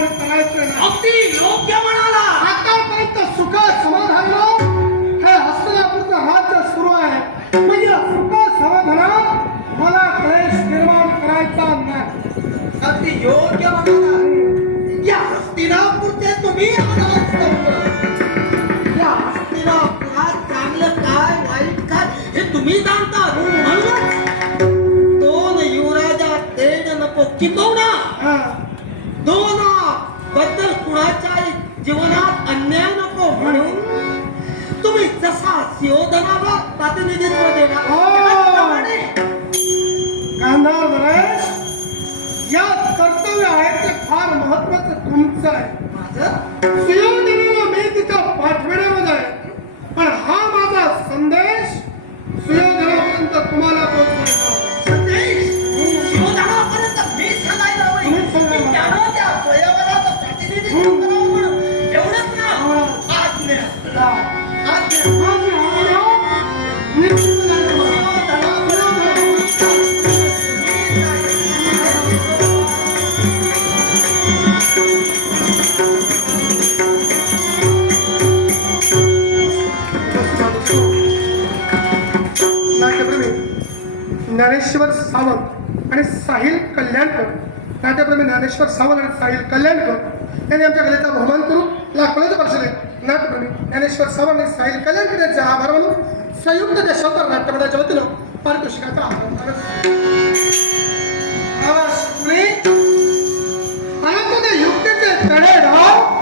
निर्माण करायचं नाही. अगदी योग्य म्हणाला. आतापर्यंत सुख समाधान हे हस्तनापूरचं राज्य सुरू आहे. म्हणजे या सुख समाधानात मला क्लेश निर्माण करायचा नाही. अगदी योग्य म्हणाला. या हस्तिनापूरचे तुम्ही. या. हस्तिनापुरात चांगलं काय वाईट काय हे तुम्ही जाणता. म्हणूनच दोन युवराजा नको. दोन बद्दल कुणाच्याही जीवनात अन्याय नको म्हणून तुम्ही जसा सिंहोदनाला प्रातिनिधित्व देणार हो. गांधार या कर्तव्य आहे ते फार महत्वाचं ज्ञानेश्वर सावंत आणि साहिल कल्याणकर. नाट्यप्रेमी ज्ञानेश्वर सावंत आणि साहिल कल्याणकर यांनी आमच्या कलेचा बहुमान करून लाखोचे परिषद नाट्यप्रेमी ज्ञानेश्वर सावंत आणि साहिल कल्याणकर यांचे आभार मानून संयुक्त देशावर नाट्यपदाच्या वतीनं पारितोषिकाचा आभार मानत आवाज पुणे परंतु ते युक्तीचे तडे डाव